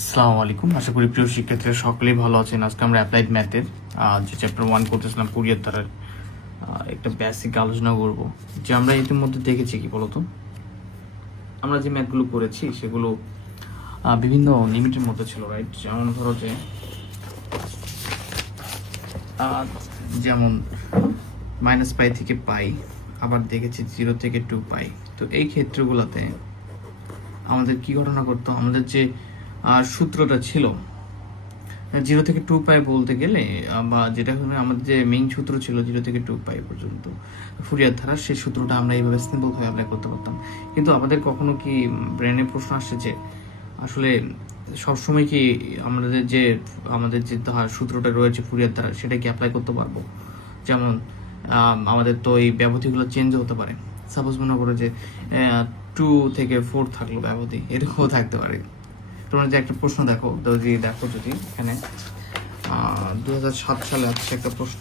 আসসালামু আলাইকুম, আশা করি প্রিয় শিক্ষার্থীরা সকলেই ভালো আছেন। আজকে আমরা অ্যাপ্লাইড ম্যাথের যে চ্যাপ্টার 1 করতেছিলাম ফুরিয়ার ধারার একটা বেসিক আলোচনা করব। যে আমরা ইতিমধ্যে দেখেছি কি বলতো, আমরা যে ম্যাথগুলো করেছি সেগুলো বিভিন্ন লিমিটের মধ্যে ছিল, রাইট? যেমন ধরো যে যেমন -π থেকে পাই, আবার দেখেছি 0 থেকে 2 পাই। তো এই ক্ষেত্রগুলোতে আমাদের কি ঘটনা করতো, আমাদের যে সূত্রটা ছিল 0 থেকে 2 পাই বলতে গেলে, বা যেটা আমাদের যে মেইন সূত্র ছিল 0 থেকে 2 পাই পর্যন্ত ফুরিয়ার ধারা, সেই সূত্রটা আমরা এইভাবে সিম্পল ভাবে অ্যাপ্লাই করতে পারতাম। কিন্তু আমাদের কখনো কি ব্রেনে প্রশ্ন আসছে যে আসলে সবসময় কি আমাদের যে সূত্রটা রয়েছে ফুরিয়ার ধারা, সেটা কি অ্যাপ্লাই করতে পারবো? যেমন আমাদের তো এই ব্যবধিগুলো চেঞ্জ হতে পারে। সাপোজ মনে করো যে 2 থেকে 4 থাকলো ব্যবধি, এরকমও থাকতে পারে। তোমরা যে একটা প্রশ্ন দেখো, যদি এখানে 2007 সালে আছে একটা প্রশ্ন,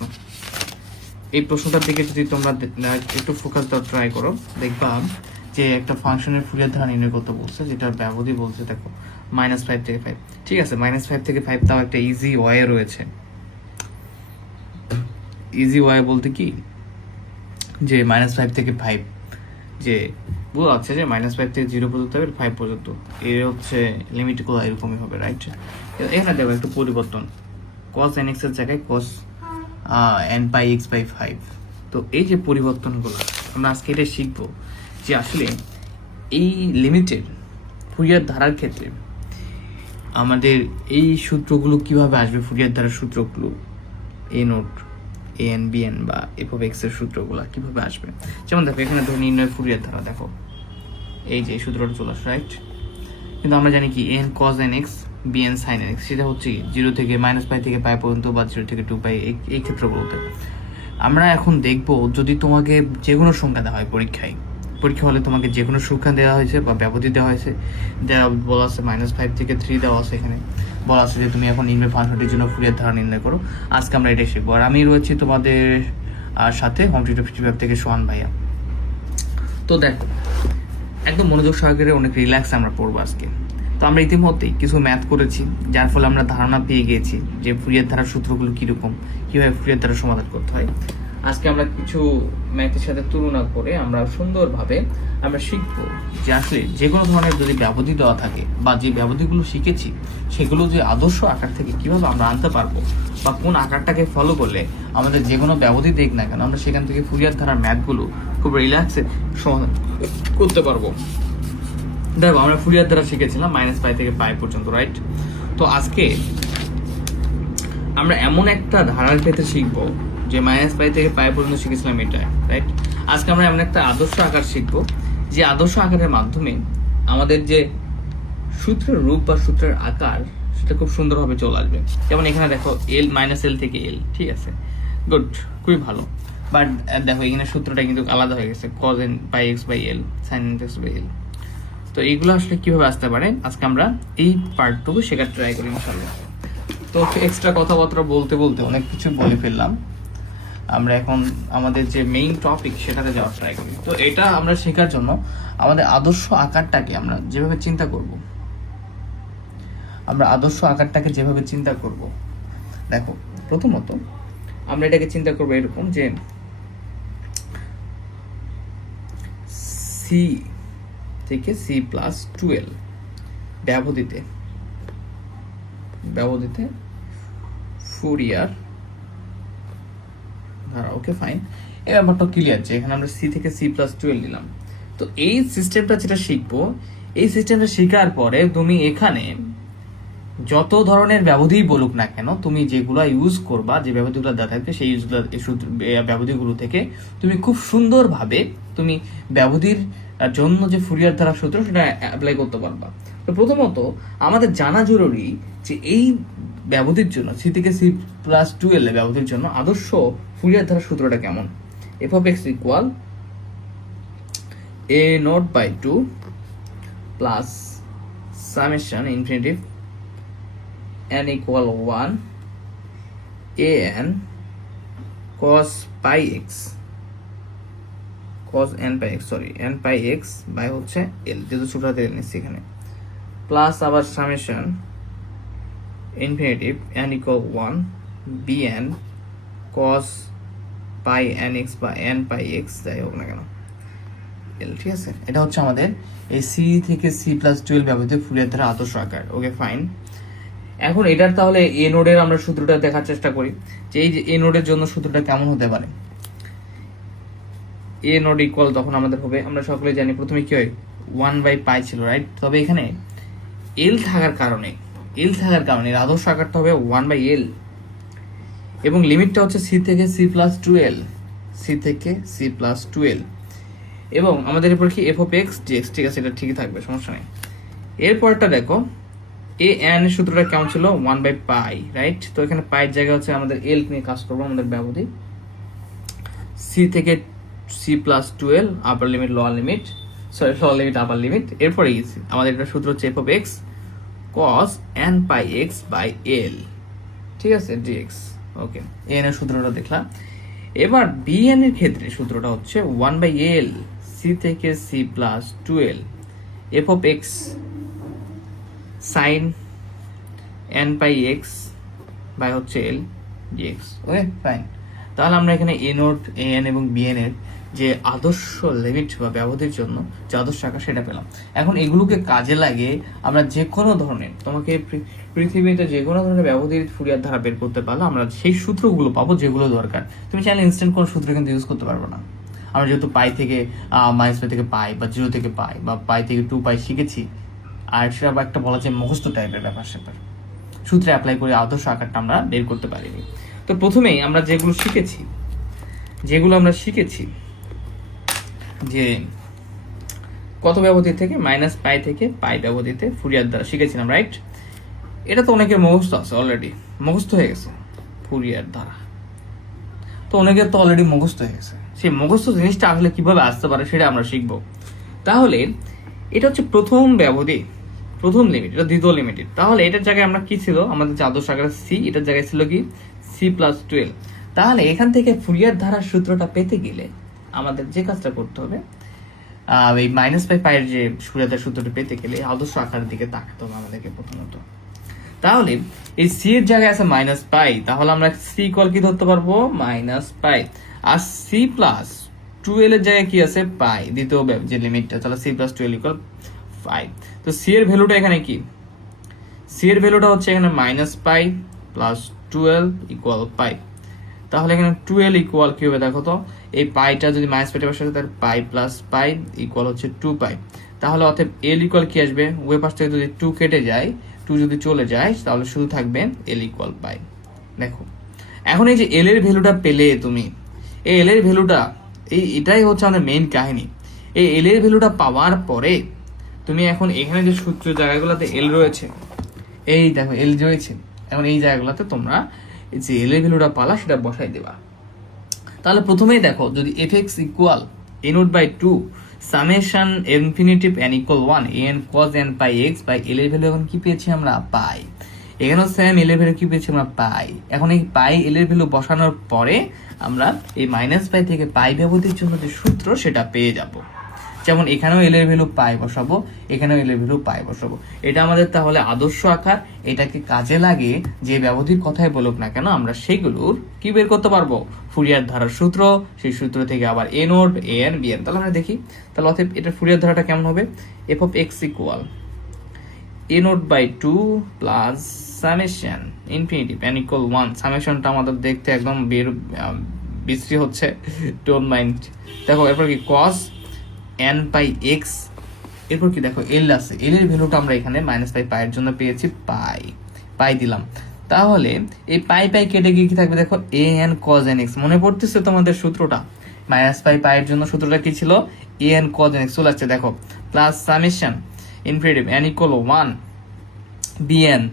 এই প্রশ্নটার দিকে যদি তোমরা একটু ফোকাস দেওয়ার ট্রাই করো, দেখবা যে একটা ফাংশনের ফুরিয়ার ধারা নির্ণয় করতে বলছে, যেটার ব্যবধি বলছে দেখো -5 থেকে 5। ঠিক আছে, -5 থেকে 5 তাও একটা ইজি ওয়ে রয়েছে। ইজি ওয়ে বলতে কি, যে -5 থেকে 5, যে বোঝা যাচ্ছে যে -5 থেকে 0 পর্যন্ত হবে, 5 পর্যন্ত, এর হচ্ছে লিমিটগুলো এরকমই হবে, রাইট? এখানে দেখো একটু পরিবর্তন, cos nx এর জায়গায় cos nπx/5। তো এই যে পরিবর্তনগুলো আমরা আজকে এটা শিখবো, যে আসলে এই লিমিটের ফুরিয়ার ধারার ক্ষেত্রে আমাদের এই সূত্রগুলো কিভাবে আসবে, ফুরিয়ার ধারার সূত্রগুলো, এ নোট an bn বা f(x) এর সূত্রগুলো কিভাবে আসবে। যেমন দেখো এখানে ধরো নির্ণয় ফুরিয়ার ধারা, দেখো এই যে সূত্রটা চলে আসে, রাইট? কিন্তু আমরা জানি কি n cos nx bn sin nx, সেটা হচ্ছে 0 থেকে -π থেকে π পর্যন্ত বা 0 থেকে 2 পাই, এই ক্ষেত্রগুলোতে আমরা এখন দেখব, যদি তোমাকে যে কোনো সংখ্যা দেওয়া হয় পরীক্ষা হলে তোমাকে যে কোনো সংখ্যা দেওয়া হয়েছে বা ব্যবধি দেওয়া হয়েছে, বলা আছে -5 থেকে 3 দেওয়া আছে, এখানে বলা আছে যে তুমি এখন নির্ণয় ফাংশনটির জন্য ফুরিয়ার ধারা নির্ণয় করো। আজকে আমরা এটাই শিখবো, আর আমি রয়েছি তোমাদের সাথে হোম টিউটর 55 থেকে সোহান ভাইয়া। তো দেখো একদম মনোযোগ সহকারে অনেক রিল্যাক্স আমরা পড়বো আজকে। তো আমরা ইতিমধ্যেই কিছু ম্যাথ করেছি, যার ফলে আমরা ধারণা পেয়ে গিয়েছি যে ফুরিয়ার ধারার সূত্রগুলো কীরকম, কীভাবে ফুরিয়ার ধারা সমাধান করতে হয়। আজকে আমরা কিছু ম্যাথের সাথে তুলনা করে আমরা সুন্দরভাবে আমরা শিখবো যে আসলে যে কোনো ধরনের যদি ব্যবধি দেওয়া থাকে, বা যে ব্যবধিগুলো শিখেছি সেগুলো যে আদর্শ আকার থেকে কীভাবে আমরা আনতে পারবো, বা কোন আকারটাকে ফলো করলে আমাদের যে কোনো ব্যবধি দেখ না কেন আমরা সেখান থেকে ফুরিয়ার ধারার ম্যাথগুলো খুব রিল্যাক্সে সমাধান করতে পারবো। দেখো আমরা ফুরিয়ার ধারা শিখেছিলাম -π থেকে π পর্যন্ত, রাইট? তো আজকে আমরা এমন একটা ধারার ক্ষেত্রে শিখবো যে -π থেকে π পর্যন্ত শিখেছিলাম এটা, রাইট? আজকে আমরা এমন একটা আদর্শ আকার শিখবো, যে আদর্শ আকারের মাধ্যমে আমাদের যে সূত্রের রূপ বা সূত্রের আকার সেটা খুব সুন্দরভাবে চলে আসবে। যেমন এখানে দেখো -l থেকে l, ঠিক আছে, গুড, খুবই ভালো। বাট দেখো এখানে সূত্রটা কিন্তু আলাদা হয়ে গেছে, cos nπx/l sin nπx/l। তো এইগুলো আসলে কিভাবে আসতে পারে আজকে আমরা এই পার্টটুকু শেখার ট্রাই করি ইনশাআল্লাহ। তো এক্সট্রা কথাবার্তা বলতে বলতে অনেক কিছু বলে ফেললাম, আমরা এখন আমাদের যে মেইন টপিক সেটাতে যাওয়ার ট্রাই করি। তো এটা আমরা শেখার জন্য আমাদের আদর্শ আকারটাকে আমরা যেভাবে চিন্তা করব, দেখো প্রথমত আমরা এটাকে চিন্তা করবো এরকম যে সি থেকে C+12 ব্যবধিতে ফুরিয়ার ধারা। ওকে ফাইন, এই ব্যাপারটা ক্লিয়ার যে এখানে আমরা সি থেকে C+12 নিলাম। তো এই সিস্টেমটা যেটা শিখবো, এই সিস্টেমটা শেখার পরে তুমি এখানে যত ধরনের ব্যবধি বলুক না কেন, তুমি যেগুলো ইউজ করবা, যে ব্যবধিগুলো দেওয়া থাকবে সেই ব্যবধিগুলো থেকে তুমি খুব সুন্দরভাবে তুমি ব্যবধির জন্য যে ফুরিয়ার ধারা সূত্র সেটা অ্যাপ্লাই করতে পারবা। তো প্রথমত আমাদের জানা জরুরি যে এই ব্যবধির জন্য সি থেকে C+12 ব্যবধির জন্য আদর্শ ফুরিয়ার ধারা সূত্রটা কেমন। f(x) = a0/2 plus summation infinity n = 1 an cos nπx by হচ্ছে l, যেহেতু সূত্রটা নিচ্ছি এখানে, প্লাস আবার summation infinity n equal 1 bn cos pi nx বা n পাই x যাই হোক না কেন এল, ঠিক আছে। এটা হচ্ছে আমাদের এই সি থেকে C+12 ব্যবহৃত ফুরিয়ার ধারা আদর্শ আকার। Okay fine. এখন এটার তাহলে এ নোডের আমরা সূত্রটা দেখার চেষ্টা করি যে এই যে এ নোডের জন্য সূত্রটা কেমন হতে পারে। এ নোড ইকুয়াল তখন আমাদের হবে, আমরা সকলে জানি প্রথমে কি হয় 1/π ছিল, রাইট। তবে এখানে এল থাকার কারণে এর আদর্শ আকারটা হবে 1/l এবং লিমিটটা হচ্ছে সি থেকে C+12 এবং আমাদের এরপর কি f(x) dx, ঠিক আছে, এটা ঠিকই থাকবে, সমস্যা নেই। এরপরটা দেখো এ এন এর সূত্রটা কেমন ছিল 1/π, রাইট। তো এখানে পাইয়ের জায়গা হচ্ছে আমাদের এল নিয়ে কাজ করবো, আমাদের ব্যবধি সি থেকে C+12 আপার limit lower limit upper limit. এরপরে আমাদের এটা সূত্র হচ্ছে f(x) cos n pi x by l, ঠিক আছে, dx। ওকে, এন এর সূত্রটা দেখলাম। এবার bn এর ক্ষেত্রে সূত্রটা হচ্ছে 1/l সি থেকে C+12 f(x) sin n pi x by হচ্ছে l dx। Okay fine. তাহলে আমরা এখানে এ নোট এ এন এবং বিএন এর যে আদর্শ লিমিট বা ব্যবধির জন্য যে আদর্শ আকার সেটা পেলাম। এখন এগুলোকে কাজে লাগিয়ে আমরা যে কোনো ধরনের, তোমাকে পৃথিবীতে যে কোনো ধরনের ব্যবধির ফুরিয়ার ধারা বের করতে পারলে আমরা সেই সূত্রগুলো পাবো যেগুলো দরকার। তুমি চাইলে ইনস্ট্যান্ট কোনো সূত্র কিন্তু ইউজ করতে পারবো না। আমরা যেহেতু পাই থেকে -π থেকে পাই বা 0 থেকে পাই বা পাই থেকে 2π শিখেছি, আর সেটা আবার একটা বলা যায় মুখস্থ টাইপের ব্যাপার স্যাপার, সূত্রে অ্যাপ্লাই করে আদর্শ আকারটা আমরা বের করতে পারিনি। তো প্রথমেই আমরা যেগুলো আমরা শিখেছি যে কত ব্যবধি থেকে -π থেকে π ব্যবধিতে ফুরিয়ার দ্বারা শিখেছিলাম, রাইট। এটা তো অনেকের মুখস্থ আছে, অলরেডি মুখস্থ হয়ে গেছে ফুরিয়ার দ্বারা, তো অনেকের তো অলরেডি মুখস্থ হয়ে গেছে। সেই মুখস্থ জিনিসটা আসলে কিভাবে আসতে পারে সেটা আমরা শিখবো। তাহলে এটা হচ্ছে প্রথম ব্যবধি, প্রথম লিমিট, এটা দ্বিতীয় লিমিটেড। তাহলে এটার জায়গায় আমরা কি ছিল, আমাদের যে আদর্শ আকার সি, এটার জায়গায় ছিল কি C+12। তাহলে এখান থেকে ফুরিয়ার ধারার সূত্রটা পেতে গেলে আমাদের যে কাজটা করতে হবে, এই -π এর যে ফুরিয়ার ধারার সূত্রটা পেতে গেলে আদর্শ আকারের দিকে তাকাতে হবে আমাদেরকে প্রথমত। তাহলে এই সি এর জায়গায় আছে -π, তাহলে আমরা সি ইকুয়াল কি ধরতে পারবো -π, আর C+12 এর জায়গায় কি আছে পাই, দ্বিতীয় যে লিমিটটা, তাহলে C+12 ইকুয়াল 5। তো সি এর ভ্যালুটা এখানে কি, সি এর ভ্যালুটা হচ্ছে এখানে -π + 12 ইকুয়াল π। তাহলে এখানে 12 ইকুয়াল কি হবে দেখো তো, এই পাইটা যদি -π টা বসাতে তাহলে π + π ইকুয়াল হচ্ছে 2π। তাহলে অতএব এল ইকুয়াল কি আসবে, ওই পাশ থেকে যদি 2 কেটে যায়, 2 যদি চলে যায় তাহলে শুধু থাকবে এল ইকুয়াল π। দেখো এখন এই যে এল এর ভ্যালুটা পেলে তুমি, এই এল এর ভ্যালুটা, এটাই হচ্ছে আমাদের মেইন কাহিনী। এই এল এর ভ্যালুটা পাওয়ার পরে তুমি এখন এখানে যে সূত্র জায়গাগুলোতে এল রয়েছে, এই দেখো এল রয়েছে, এখন এই জায়গাগুলোতে তোমরা যে এল এর ভ্যালুটা পালা সেটা বসাই দেবা। তাহলে প্রথমেই দেখো যদি f(x) equal a0/2 summation infinity n equal 1 an cos n pi x by L এর ভ্যালু এখন কি পেয়েছি আমরা পাই, এখানেও সেম এল এর ভ্যালু কি পেয়েছি আমরা পাই। এখন এই পাই এল এর ভ্যালু বসানোর পরে আমরা এই -π থেকে π ব্যবধির জন্য যে সূত্র সেটা পেয়ে যাব। যেমন এখানেও এল এর ভ্যালু পাই বসাবো, এখানেও এল এর ভ্যালু পাই বসাবো। এটা আমাদের তাহলে আদর্শ আকার। এটাকে কাজে লাগে যে ব্যবধির কথাই বলুক না কেন আমরা সেগুলোর কি বের করতে পারবো, ফুরিয়ার ধারার সূত্র, সেই সূত্র থেকে আবার a naught a n B n. তাহলে আমরা দেখি, তাহলে অতএব এটার ফুরিয়ার ধারাটা কেমন হবে, f(x) equal a0/2 plus summation infinity n equal 1। সামেশনটা আমাদের দেখতে একদম বিশ্রী হচ্ছে, ডোন্ট মাইন্ড। দেখো এরপর কি cos n pi x, এরপর কি দেখো এল আছে, এল এর ভ্যালুটা আমরা এখানে -π এর জন্য পেয়েছি পাই দিলাম। তাহলে এই পাই কেটে গিয়ে কি থাকবে দেখো an cos nx, মনে পড়তেছে তোমাদের সূত্রটা, -π এর জন্য সূত্রটা কি ছিল an cos nx চলে আসছে দেখো, plus summation infinity n equal 1 bn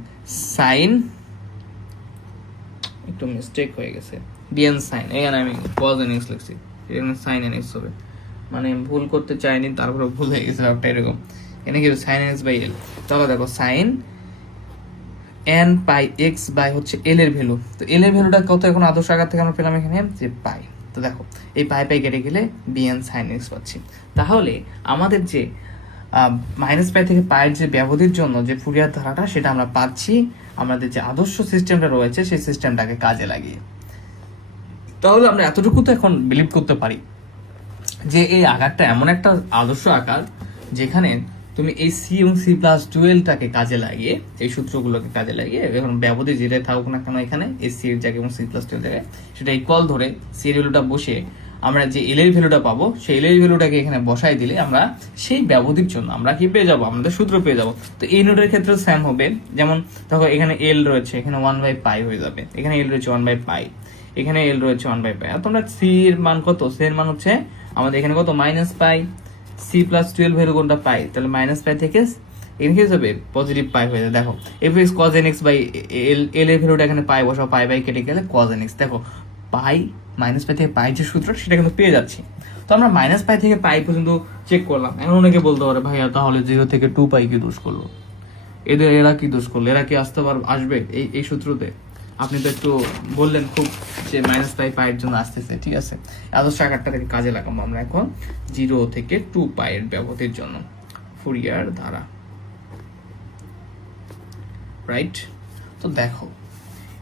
sin, একটু মিস্টেক হয়ে গেছে, bn sin, এখানে আমি cos nx লিখছি, এখানে sin nx হবে, মানে ভুল করতে চাইনি তারপরে ভুল হয়ে গেছে ব্যাপারটা এরকম। এখানে কি sin nx বাই l, তাহলে দেখো sin n pi x by হচ্ছে l এর ভ্যালু। তো l এর ভ্যালুটা কত এখন আদর্শ আকার থেকে আমরা পেলাম এখানে যে পাই। তো দেখো এই পাই কেটে গেলে bn sin x পাচ্ছি। তাহলে আমাদের যে মাইনাস পাই থেকে পায়ের যে ব্যবধির জন্য যে ফুরিয়ার ধারাটা সেটা আমরা পাচ্ছি আমাদের যে আদর্শ সিস্টেমটা রয়েছে সেই সিস্টেমটাকে কাজে লাগিয়ে। তাহলে আমরা এতটুকু তো এখন বিলিভ করতে পারি যে এই আকারটা এমন একটা আদর্শ আকার যেখানে তুমি এই সি এবং সি প্লাস টুয়েলভটাকে কাজে লাগিয়ে, এই সূত্রগুলোকে কাজে লাগিয়ে, এখন ব্যবধি যেটাই থাকুক না কেন এখানে এই সি এর জায়গায় এবং সি প্লাস টুয়েলভ জায়গায় সেটা ইকুয়াল ধরে সি এর ভ্যালুটা বসে আমরা যে এল এর ভ্যালুটা পাবো সেই এল এর ভ্যালুটাকে এখানে বসাই দিলে আমরা সেই ব্যবধির জন্য আমরা কি পেয়ে যাবো, আমাদের সূত্র পেয়ে যাবো। তো এই নোটের ক্ষেত্রে সেম হবে, যেমন দেখো এখানে এল রয়েছে, এখানে 1/পাই হয়ে যাবে, এখানে এল রয়েছে 1/পাই, এখানে এল রয়েছে 1/পাই। আর তোমরা সি এর মান কত, সি এর মান হচ্ছে আমাদের এখানে কত -পাই, সি প্লাস টুয়েলভ ভ্যালু কোনটা পাই, তাহলে -পাই থেকে এখানে কি যাবে পজিটিভ পাই হয়ে যাবে। দেখো f x cos n x by l, l এর ভ্যালুটা এখানে পাই বসাও, পাই বাই কেটে গেলে কজ এন এক্স। দেখো পাই -পাই থেকে পাই যে সূত্র সেটা কিন্তু পেয়ে যাচ্ছি। তো আমরা -পাই থেকে পাই পর্যন্ত চেক করলাম। এখন অনেকে বলতে পারে ভাইয়া তাহলে 0 থেকে 2 পাই কি দোষ করলো, এরা কি দোষ করলো, এরা কি আসবে এই সূত্রতে? আপনি তো একটু বললেন খুব যে -পাই পাইয়ের জন্য আসতেছে, ঠিক আছে। আদর্শ আকারটাকে কাজে লাগাবো আমরা এখন 0 থেকে 2 পাইয়ের ব্যবধির জন্য ফুরিয়ার ধারা, রাইট। তো দেখো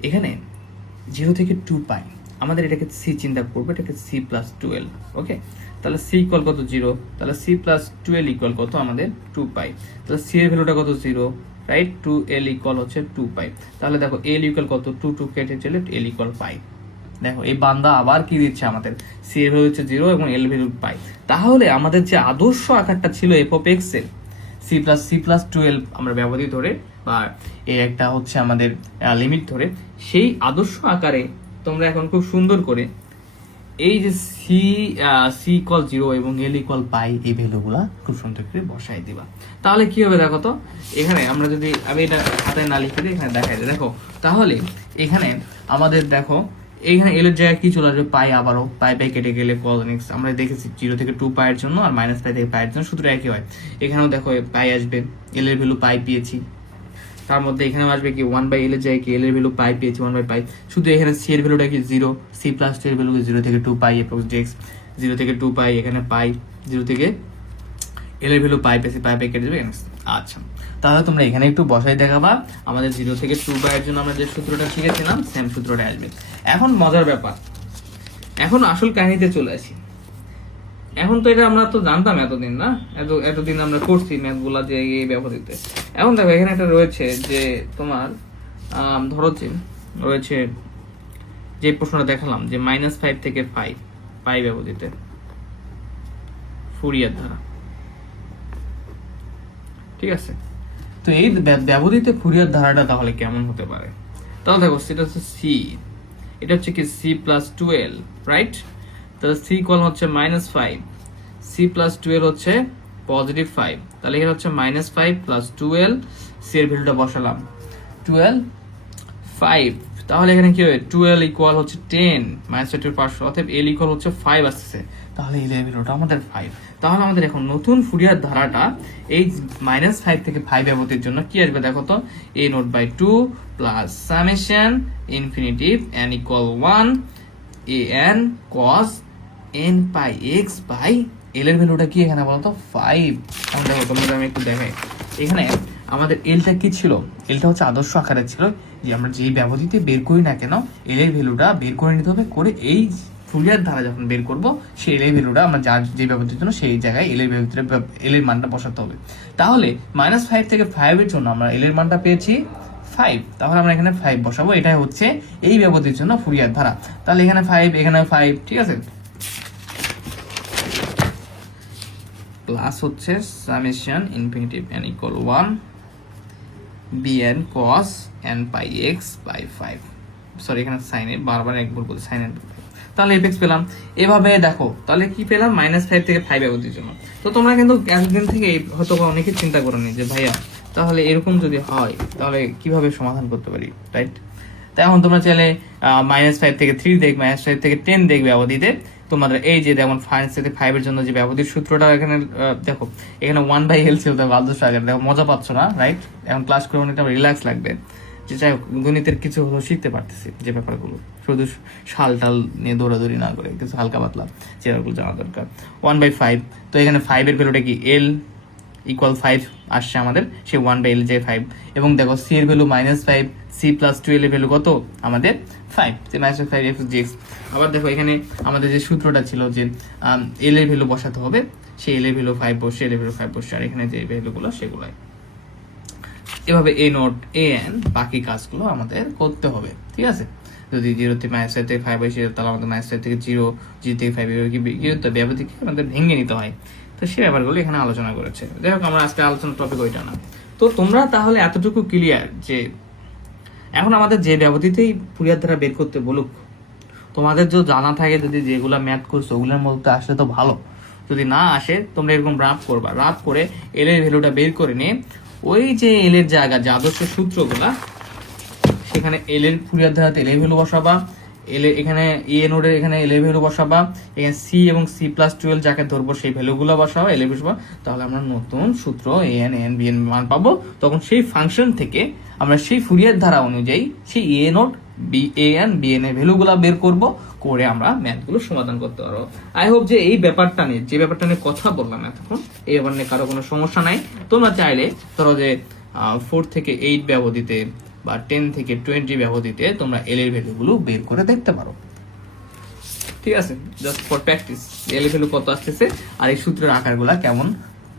এখানে 0 থেকে 2 পাই আমাদের এটাকে সি চিন্তা করবো, এটাকে সি প্লাস টুয়েলভ, ওকে। তাহলে সি ইকুয়াল কত 0, তাহলে সি প্লাস টুয়েলভ ইকুয়াল কত আমাদের 2 পাই, তাহলে সি এর ভ্যালুটা কত 0, রাইট। 2l ইকুয়াল হচ্ছে 2 পাই, তাহলে দেখো l ইকুয়াল কত 2 কেটে চলে l ইকুয়াল পাই। দেখো এই বান্দা আবার কি দিচ্ছে আমাদের, সি এর ভ্যালু হচ্ছে 0 এবং l ভ্যালু পাই। তাহলে আমাদের যে আদর্শ আকারটা ছিল এফ অফ এক্স এর সি প্লাস টুয়েলভ আমরা ব্যবধি ধরে বা এর একটা হচ্ছে আমাদের লিমিট ধরে, সেই আদর্শ আকারে তোমরা এখন খুব সুন্দর করে এই যে সি ইকুয়াল 0 এবং এল ইকুয়াল পাই এই ভ্যালুগুলা খুব সুন্দর করে বসাই দিবা। তাহলে কি হবে দেখো তো, এখানে আমরা যদি আমি এটা হাতে না লিখে দিই, এখানে দেখাই দিই। দেখো তাহলে এখানে আমাদের দেখো এখানে এল এর জায়গায় কি চলে আসবে, পাই, আবারও পাই পাই কেটে গেলে cos nx। আমরা দেখেছি 0 থেকে 2 পাইয়ের জন্য আর -পাই থেকে পাইয়ের জন্য সূত্র একই হয়। এখানেও দেখো পাই আসবে, এল এর ভ্যালু পাই পেয়েছি, তার মধ্যে এখানেও আসবে কি 1/l এর জায়গায় কি এল এর ভ্যালু পাই পেয়েছি 1/পাই। শুধু এখানে সি এর ভ্যালুটা কি 0, সি প্লাস টু এর ভ্যালু 0 থেকে 2 পাই এপ্রক্স dx, 0 থেকে 2 পাই, এখানে পাই, 0 থেকে এল এর ভ্যালু পাই পেয়েছি, পাই পাই কেটে যাবে nx। আচ্ছা তাহলে তোমরা এখানে একটু বসাই দেখাবা, আমাদের 0 থেকে 2 পাইয়ের জন্য আমরা যে সূত্রটা শিখেছিলাম সেম সূত্রটা আসবে। এখন মজার ব্যাপার, এখন আসল কাহিনীতে চলে আসি। এখন তো এটা আমরা তো জানতাম এতদিন, না এতদিন আমরা করছি ম্যাথগুলা যে এই ব্যবহৃত। এখন দেখো এখানে একটা রয়েছে যে তোমার ধরো যে রয়েছে যে প্রশ্নটা দেখালাম যে -5 থেকে 5 পাই ব্যবহৃত ফুরিয়ার ধারা, ঠিক আছে। তো এই ব্যবহৃত ফুরিয়ার ধারাটা তাহলে কেমন হতে পারে? তাহলে দেখো সেটা হচ্ছে সি, এটা হচ্ছে কি সি প্লাস টুয়েলভ, রাইট। তাহলে সি ইকুয়াল হচ্ছে -5, সি প্লাস টুয়েলভ হচ্ছে +5, তাহলে এখানে হচ্ছে -5 প্লাস টুয়েলভ, সি এর ভ্যালুটা বসালাম 12 5, তাহলে এখানে কি হবে 12 ইকুয়াল হচ্ছে 10 -5 অতএব l ইকুয়াল হচ্ছে 5 আসছে, তাহলে এই ভ্যালুটা আমাদের 5। তাহলে আমাদের এখন নতুন ফুরিয়ার ধারাটা এই -5 থেকে 5 ব্যবধির জন্য কি আসবে দেখো তো, a0/2 plus summation infinity n equal 1 an cos n pi x by l এর ভ্যালুটা কি এখানে বলতো 5। এখন দেখো তোমাদের আমি একটু দেখাই, এখানে আমাদের এলটা কি ছিল, এলটা হচ্ছে আদর্শ আকারে ছিল যে আমরা যেই ব্যবধিতে বের করি না কেন এল এর ভ্যালুটা বের করে নিতে হবে, করে এই ফুরিয়ার ধারা যখন বের করব সেই এল এর ভ্যালুটা আমরা যার যে ব্যবধির জন্য সেই জায়গায় এল এর ভ্যালুতে এল এর মানটা বসাতে হবে। তাহলে -5 থেকে 5 এর জন্য আমরা এল এর মানটা পেয়েছি 5, তাহলে আমরা এখানে 5 বসাবো, এটাই হচ্ছে এই ব্যবধির জন্য ফুরিয়ার ধারা। তাহলে এখানে 5 এখানে 5, ঠিক আছে, প্লাস হচ্ছে summation infinity n equal 1 bn cos n pi x by 5, sorry এখানে সাইন এ বারবার এক ভুল বলছি, সাইন এর, তাহলে এফএক্স পেলাম। এভাবে দেখো তাহলে কি পেলাম -5 থেকে 5 ব্যবধির জন্য। তো তোমরা কিন্তু একদিন থেকে হয়তো অনেকে চিন্তা করোনি যে ভাইয়া তাহলে এরকম যদি হয় তাহলে কিভাবে সমাধান করতে পারি, রাইট। তো এখন তোমরা চাইলে -5 থেকে 3 দেখ, -5 থেকে 10 দেখবে ব্যবধিতে তোমাদের এই যে যেমন 5 থেকে 5 এর জন্য যে ব্যবধির সূত্রটা এখানে দেখো এখানে 1/l ছিল তো বাধ্য আগে, দেখো মজা পাচ্ছ না, রাইট। এখন ক্লাস করে অনেকটা রিল্যাক্স লাগবে যে যাই হোক গণিতের কিছু হলো শিখতে পারতেছি, যে ব্যাপারগুলো শুধু শাল টাল নিয়ে দৌড়াদৌড়ি না করে কিছু হালকা পাতলা যে ব্যাপারগুলো জানা দরকার। 1/5, তো এখানে 5 এর ভ্যালুটা কি l, ইকুয়াল 5 আসছে আমাদের, সে 1/L যে 5। এবং দেখো সি এর ভ্যালু -5, সি প্লাস 2L এর ভ্যালু কত আমাদের 5, যে -5 f g x। আবার দেখো এখানে আমাদের যে সূত্রটা ছিল যে এল এর ভ্যালু বসাতে হবে, সেই এল এর ভ্যালু 5 বসে, এল এর ভ্যালু 5 বসে, আর এখানে যে ভ্যালুগুলো সেগুলাই। এভাবে এ নোট এ এন বাকি কাজগুলো আমাদের করতে হবে, ঠিক আছে। যদি 0 থেকে -5 থেকে 5 আসে, তাহলে আমাদের -5 থেকে 0, 0 থেকে 5 এভাবে কি হতে হবে, ব্যবধিকে আমাদের ভেঙে নিতে হয়। তো সেই ব্যাপারগুলো এখানে আলোচনা করেছে। যাই হোক, আমরা আজকে আলোচনার টপিক ওইটা না। তো তোমরা তাহলে এতটুকু ক্লিয়ার যে এখন আমাদের যে ব্যবধিতেই ফুরিয়ার ধারা বের করতে বলুক, তোমাদের যে জানা থাকে, যদি যেগুলো ম্যাথ করছো ওগুলোর মধ্যে আসলে তো ভালো, যদি না আসে তোমরা এরকম রাফ করবা, রাফ করে এল এর ভ্যালুটা বের করে নিয়ে ওই যে এল এর জায়গা যে আদর্শ সূত্রগুলা, সেখানে এল এর ফুরিয়ার ধারাতে এল এর ভ্যালু বসাবা, এল এখানে এ নোডের এখানে এল এর ভ্যালু বসাবা, এখানে সি এবং সি প্লাস 12 যাকে ধরবো সেই ভ্যালুগুলো বসাবা, এল এর বসাবা, তাহলে আমরা নতুন সূত্র A N N B N মান পাবো। তখন সেই ফাংশন থেকে আমরা সেই ফুরিয়ার ধারা অনুযায়ী সেই a naught b a n B n এর ভ্যালুগুলো বের করব, করে আমরা ম্যাথগুলো সমাধান করতে পারবো। আই হোপ যে এই ব্যাপারটা নিয়ে, যে ব্যাপারটা নিয়ে কথা বললাম এতক্ষণ, এই ব্যাপার নিয়ে কারো কোনো সমস্যা নাই। তোমরা চাইলে ধরো যে 4 থেকে 8 ব্যবধিতে বা 10 থেকে 20 ব্যবধিতে তোমরা এল এর ভ্যালুগুলো বের করে দেখতে পারো, ঠিক আছে, জাস্ট ফর প্র্যাকটিস, এল এর ভ্যালু কত আসতেছে আর এই সূত্রের আকারগুলা কেমন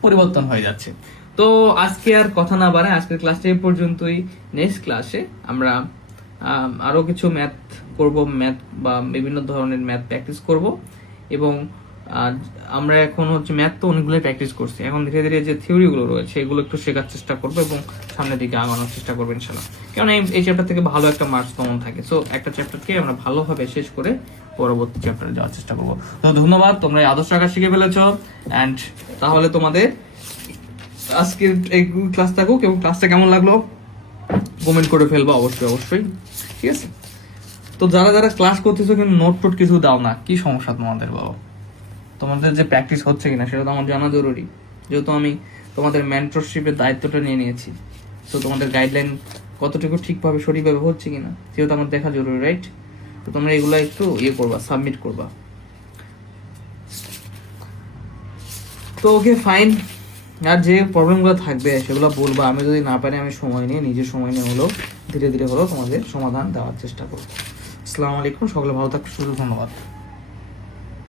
পরিবর্তন হয়ে যাচ্ছে। তো আজকে আর কথা না বাড়ায়, আজকের ক্লাসটা এই পর্যন্তই। নেক্সট ক্লাসে আমরা আরো কিছু ম্যাথ করব, ম্যাথ বা বিভিন্ন ধরনের ম্যাথ প্র্যাকটিস করব। এবং আমরা এখন হচ্ছে ম্যাথ তো অনেকগুলো প্র্যাকটিস করছি, এখন ধীরে ধীরে যে থিওরিগুলো রয়েছে এগুলো একটু শেখার চেষ্টা করবো এবং সামনের দিকে আগানোর চেষ্টা করবো ইনশাল্লাহ। কারণ এই চ্যাপ্টার থেকে ভালো একটা মার্কস কমন থাকে, সো একটা চ্যাপ্টারকে আমরা ভালোভাবে শেষ করে পরবর্তী চ্যাপ্টারে যাওয়ার চেষ্টা করবো। তো ধন্যবাদ, তোমরা এই আদর্শ আকার শিখে ফেলেছো। অ্যান্ড তাহলে তোমাদের আজকের এই ক্লাস থাকুক, এবং ক্লাসটা কেমন লাগলো কমেন্ট করে ফেলবো অবশ্যই অবশ্যই, ঠিক আছে। তো যারা যারা ক্লাস করতেছো কিন্তু নোট টোট কিছু দাও না, কি সমস্যা তোমাদের বলো? তোমাদের যে প্র্যাকটিস হচ্ছে কিনা সেটা তো আমার জানা জরুরি, যেহেতু আমি তোমাদের মেন্টরশিপের দায়িত্বটা নিয়ে নিয়েছি। তো তোমাদের গাইডলাইন কতটুকু ঠিকভাবে সঠিকভাবে হচ্ছে কিনা সেটা তো আমার দেখা জরুরি, রাইট? তো তোমরা এগুলো একটু করবা, সাবমিট করবা। তো ওকে ফাইন, আর যে প্রবলেমগুলো থাকবে সেগুলো বলবা, আমি যদি না পারি আমি সময় নিয়ে, নিজের সময় নিয়ে হলেও ধীরে ধীরে হলেও তোমাদের সমাধান দেওয়ার চেষ্টা করবো। আসসালামু আলাইকুম, সকলে ভালো থাকবে, ধন্যবাদ।